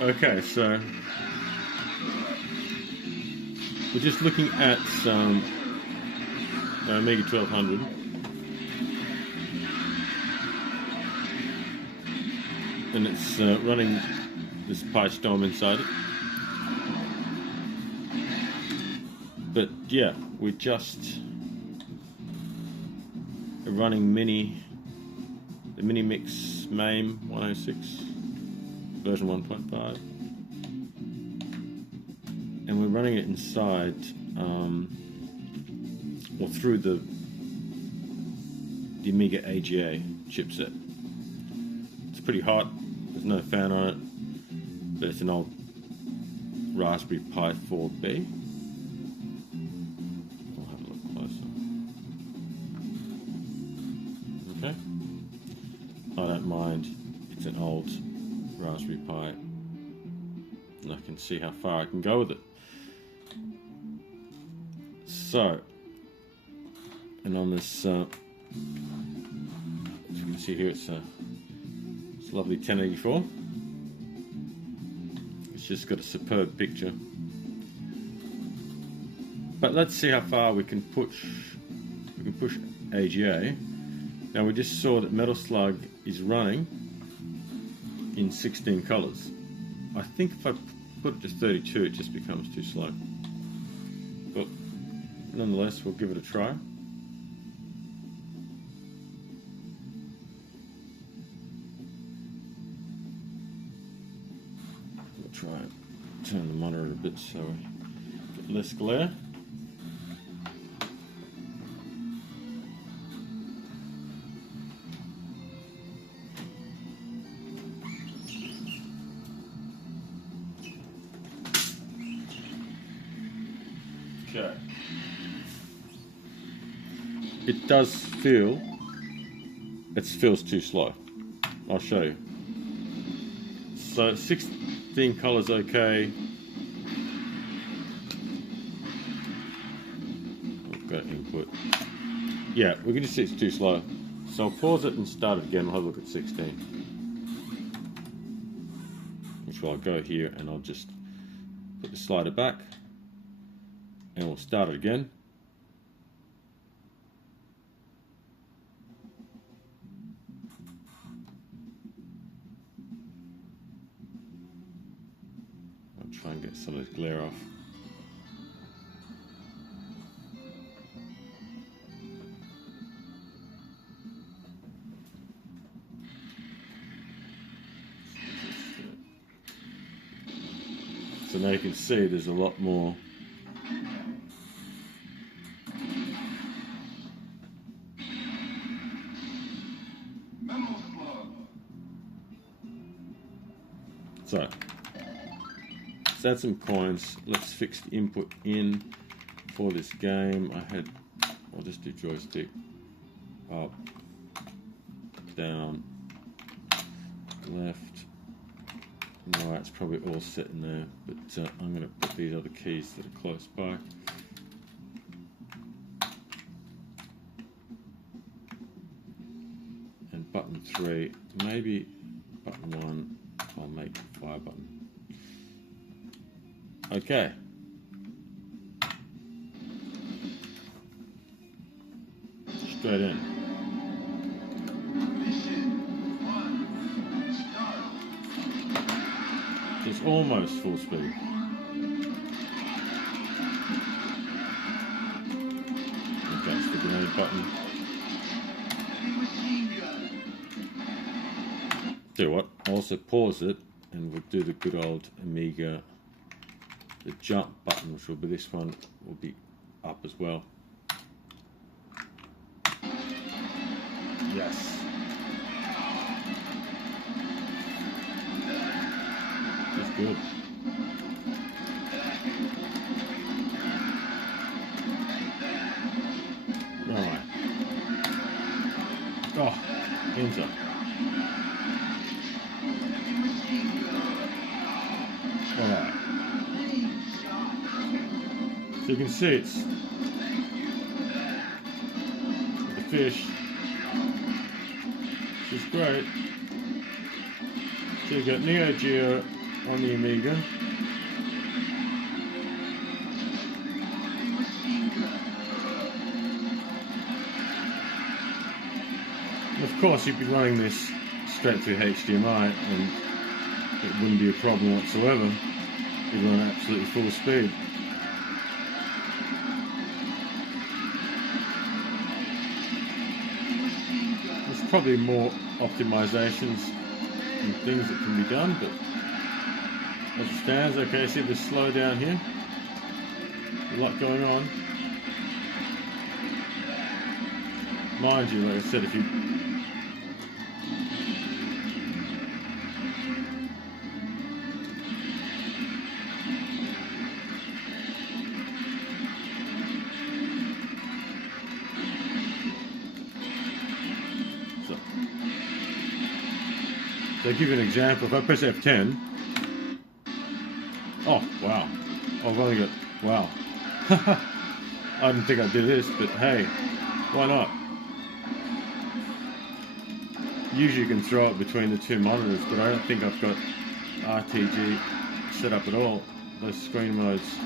Okay, so we're just looking at some Amiga 1200. And it's running this PyStorm inside it. But yeah, we're just running the mini mix Mame 106 version 1.5, and we're running it inside or through the Amiga AGA chipset. It's pretty hot. There's no fan on it, but it's an old Raspberry Pi 4B. I'll have a look closer. Okay. I don't mind. It's an old Raspberry Pi, and I can see how far I can go with it. So, and on this, as you can see here, it's a lovely 1084. It's just got a superb picture. But let's see how far we can push. We can push AGA. Now we just saw that Metal Slug is running in 16 colors. I think if I put it to 32, it just becomes too slow. But nonetheless, we'll give it a try. We'll try and turn the monitor a bit so we get less glare. Okay. It does feel, it feels too slow. I'll show you. So 16 colors okay. I've got input. Yeah, we can just see it's too slow. So I'll pause it and start it again. We'll have a look at 16. Which I'll go here and I'll just put the slider back. And we'll start it again. I'll try and get some of this glare off. So now you can see there's a lot more . So, let's add some coins. Let's fix the input in for this game. I'll just do joystick, up, down, left. No, it's probably all set in there, but I'm going to put these other keys that are close by. And button 3, maybe button 1. I'll make a fire button. Okay. Straight in. It's almost full speed. Okay, it's the grenade button. Tell you what, I'll also pause it and we'll do the good old Amiga, the jump button, which will be this one, will be up as well. Yes. That's good. Right. Oh, enter. Alright. So you can see it's the fish, which is great. So you've got Neo Geo on the Amiga. And of course, you'd be running this straight through HDMI, and it wouldn't be a problem whatsoever. You'd run absolutely full speed. There's probably more optimizations and things that can be done, but as it stands, okay, see the slow down here? A lot going on. Mind you, like I said, if you So I'll give you an example. If I press F10, oh wow, I've only got, wow. I didn't think I did this, but hey, why not? Usually you can throw it between the two monitors, but I don't think I've got RTG set up at all, those screen modes.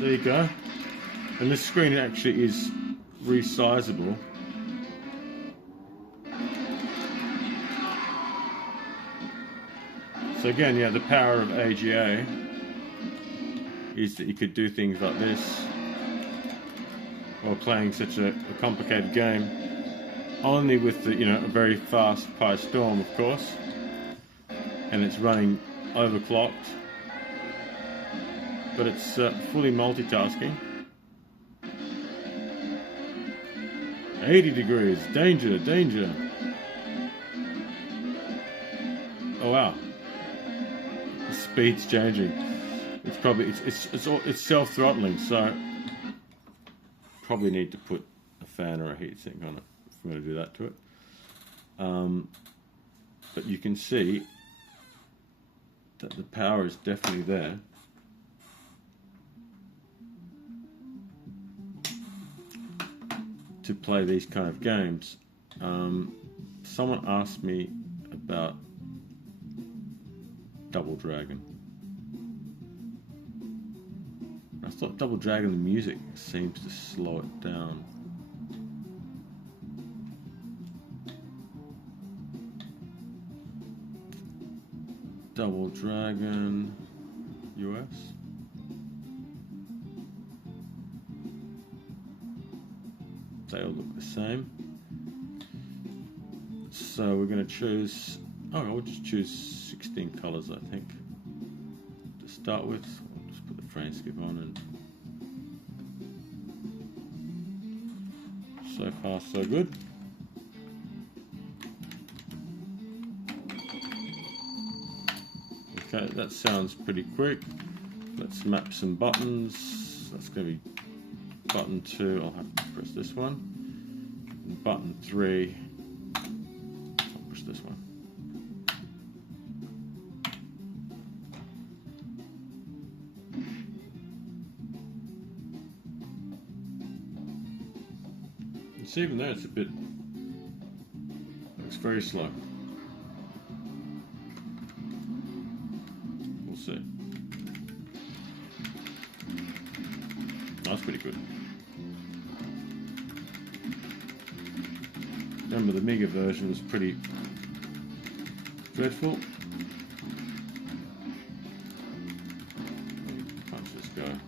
There you go. And this screen actually is resizable. So again, yeah, the power of AGA is that you could do things like this while playing such a complicated game, only with the, you know, a very fast Pi Storm, of course, and it's running overclocked, but it's fully multitasking. 80 degrees, danger, danger. Oh wow, the speed's changing. It's probably it's self-throttling, so probably need to put a fan or a heatsink on it if I'm going to do that to it. But you can see that the power is definitely there. To play these kind of games. Someone asked me about Double Dragon. I thought Double Dragon, the music seems to slow it down. Double Dragon US. They all look the same. So we're going to choose, oh, I'll just choose 16 colors, I think, to start with. I'll just put the frame skip on, and so far so good. Okay, that sounds pretty quick. Let's map some buttons. That's going to be button 2, I'll have to press this one. And button 3, I'll push this one. You see, even there it's a bit, looks very slow. We'll see. That's pretty good. Remember, the Amiga version was pretty dreadful. Punch this guy.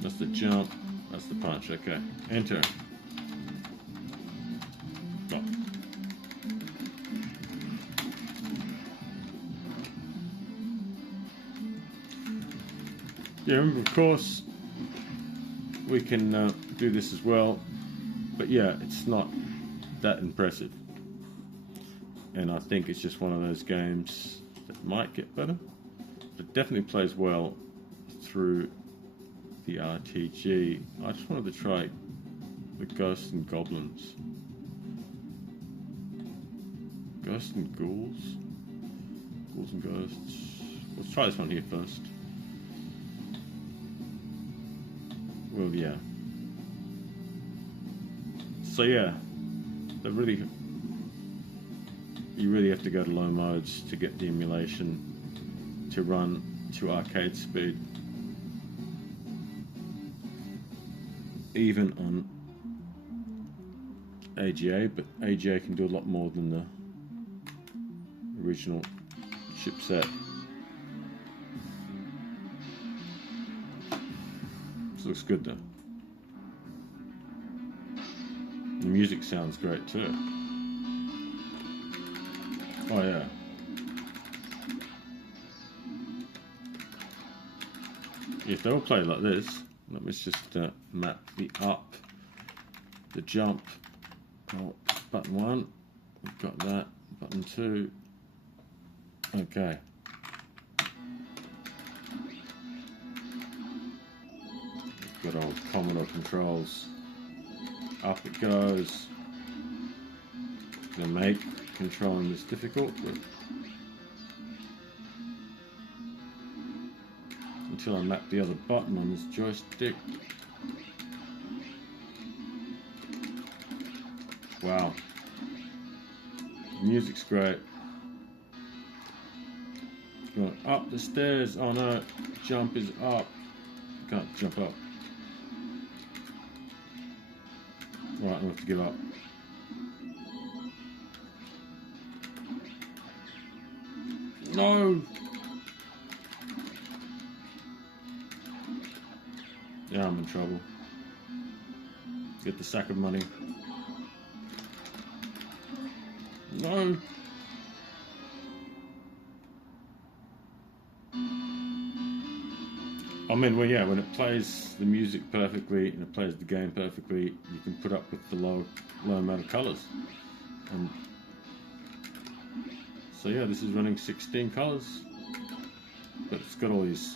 That's the jump. That's the punch. Okay. Enter. Stop. Yeah, remember, of course, we can do this as well, but yeah, it's not that impressive, and I think it's just one of those games that might get better, but it definitely plays well through the RTG. I just wanted to try the Ghosts and Goblins. Ghosts and Ghouls? Ghouls and Ghosts. Let's try this one here first. Well, yeah. So yeah, you really have to go to low modes to get the emulation to run to arcade speed, even on AGA, but AGA can do a lot more than the original chipset. This looks good though. The music sounds great too. Oh yeah. If they all play like this, let me just map the up, the jump. Oh, button 1, we've got that. Button 2. Okay. Good old Commodore controls. Up it goes. Gonna make controlling this difficult, but until I map the other button on this joystick. Wow. The music's great. Going up the stairs. Oh no, jump is up. Can't jump up. Right, I have to give up. No! Yeah, I'm in trouble. Get the sack of money. No! I mean, well, yeah, when it plays the music perfectly and it plays the game perfectly, you can put up with the low amount of colors. And so yeah, this is running 16 colors, but it's got all these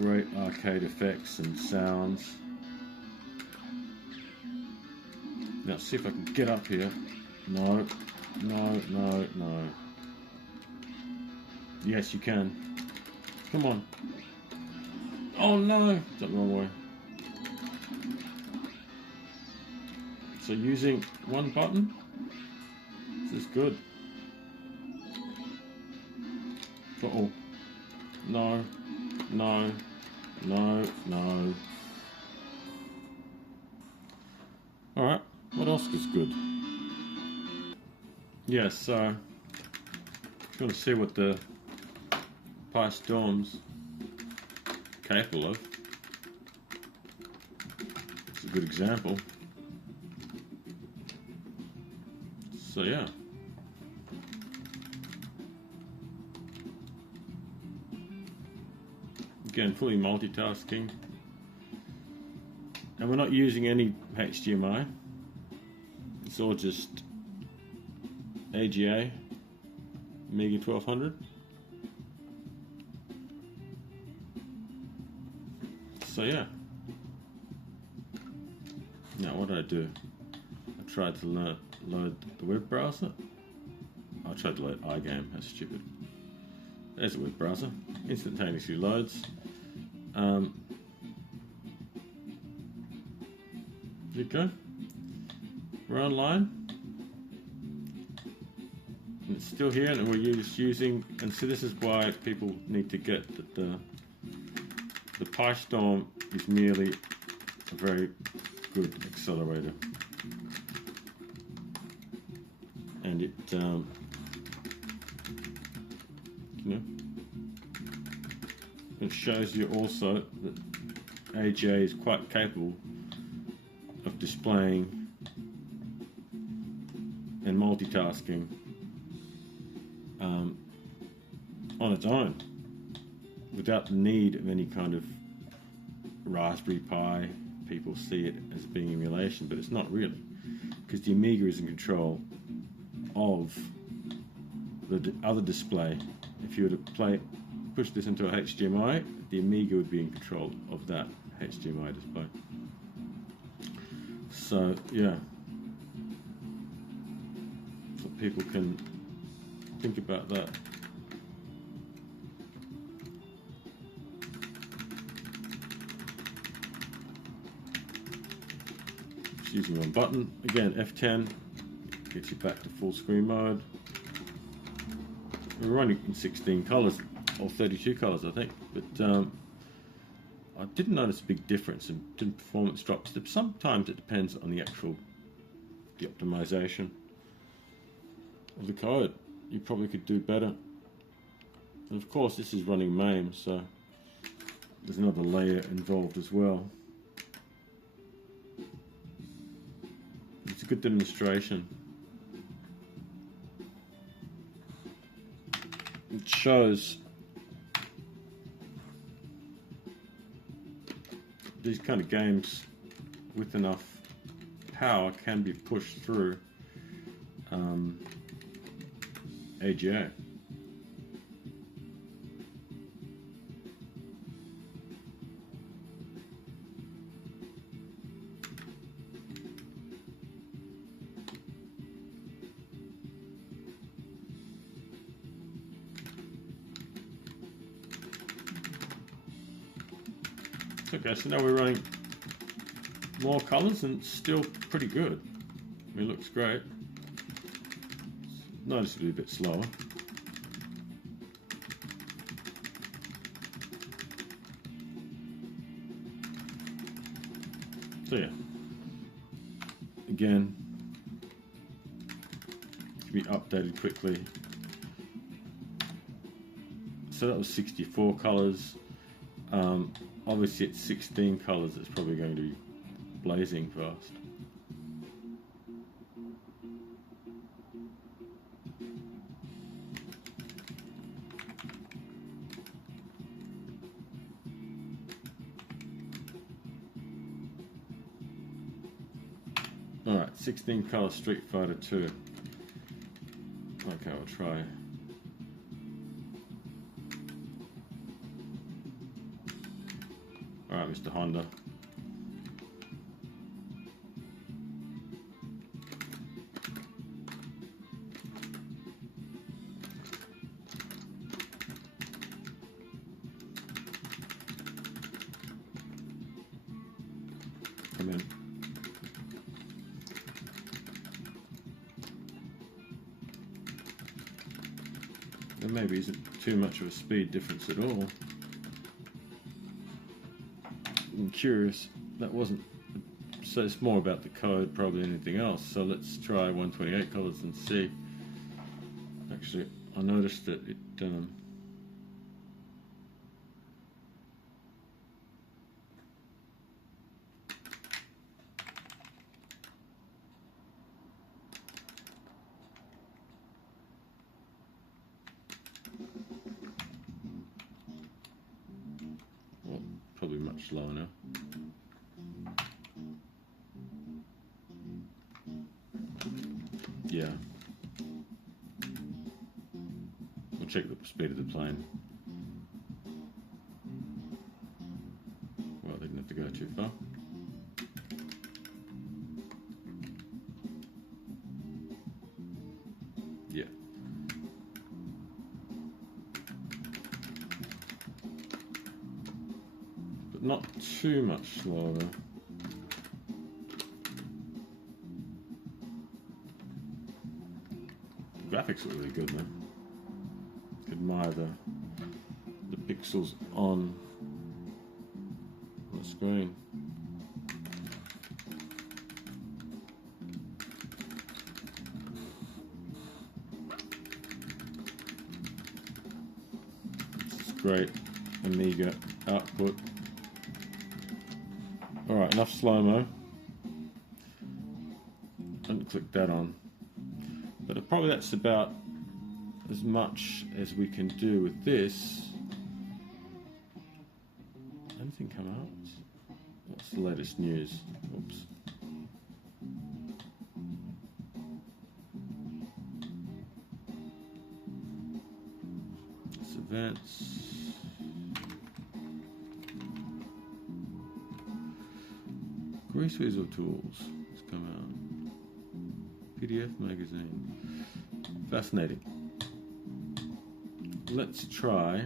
great arcade effects and sounds. Now see if I can get up here. No, no, no, no. Yes, you can. Come on. Oh no! It's the wrong way. So using one button, this is good. Uh-oh. No, no, no, no. Alright, what else is good? Yes, so if you want to see what the Pi Storm's capable of, it's a good example. So yeah. Again, fully multitasking. And we're not using any HDMI. It's all just AGA, Amiga 1200. So yeah. Now what did I do? I tried to load the web browser. I tried to load iGame, that's stupid. There's a web browser. Instantaneously loads. There you go. We're online. And it's still here, and we're just using, and so this is why people need to get that the Pi Storm is merely a very good accelerator. And it, it shows you also that AGA is quite capable of displaying and multitasking on its own without the need of any kind of Raspberry Pi. People see it as being emulation, but it's not really, because the Amiga is in control of the other display. If you were to push this into a HDMI, the Amiga would be in control of that HDMI display. So yeah, so people can think about that. just using one button. Again, F10 gets you back to full screen mode. We're running in 16 colors, or 32 colors, I think, but I didn't notice a big difference in performance drops. Sometimes it depends on the optimization of the code. You probably could do better. And of course, this is running Mame, so there's another layer involved as well. It's a good demonstration. It shows these kind of games with enough power can be pushed through AGA. Okay, so now we're running more colors and it's still pretty good. I mean, it looks great. It's noticeably a bit slower. So yeah, again, it can be updated quickly. So that was 64 colors. Obviously at 16 colors it's probably going to be blazing fast. Alright, 16 color Street Fighter 2. Okay, I'll try. Alright, Mr. Honda. Come in. There maybe isn't too much of a speed difference at all. I'm curious, that wasn't, so it's more about the code probably than anything else. So let's try 128 colors and see. Actually, I noticed that it well, probably much slower now. Yeah. We'll check the speed of the plane. Well, they didn't have to go too far. Yeah. But not too much slower though. Graphics look really good, man. You can admire the pixels on the screen. This is great Amiga output. Alright, enough slow-mo. Don't click that on. But probably that's about as much as we can do with this. Anything come out? What's the latest news? Oops. It's events. Grease Weasel Tools. It's come out. PDF magazine. Fascinating. Let's try.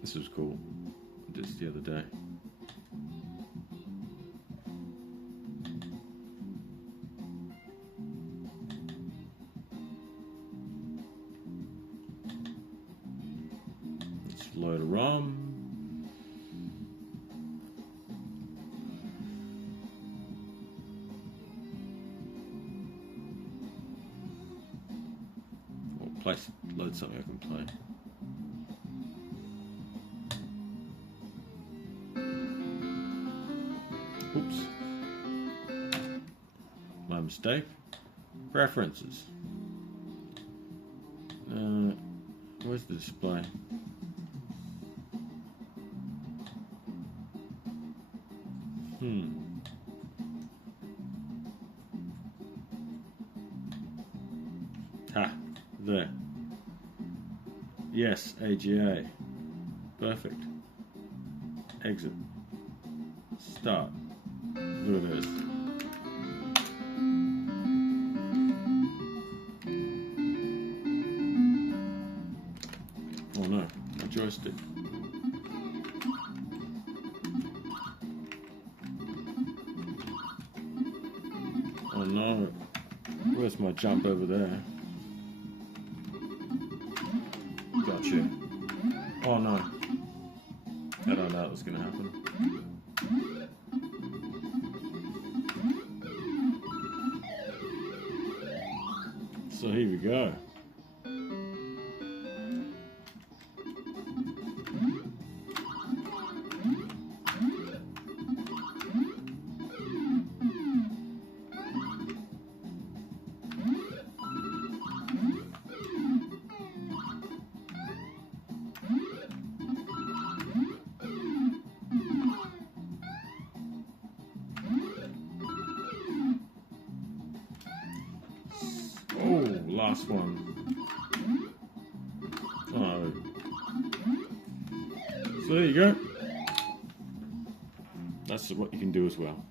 This was cool. I did this the other day. load a ROM. Or load something I can play. Oops. My mistake. Preferences. Where's the display? There. Yes, AGA. Perfect. Exit. Start. Look at this. Oh no, my joystick. Oh no. Where's my jump over there? Gotcha. Oh no. I don't know what was going to happen. So here we go. Last one. Oh. So there you go. That's what you can do as well.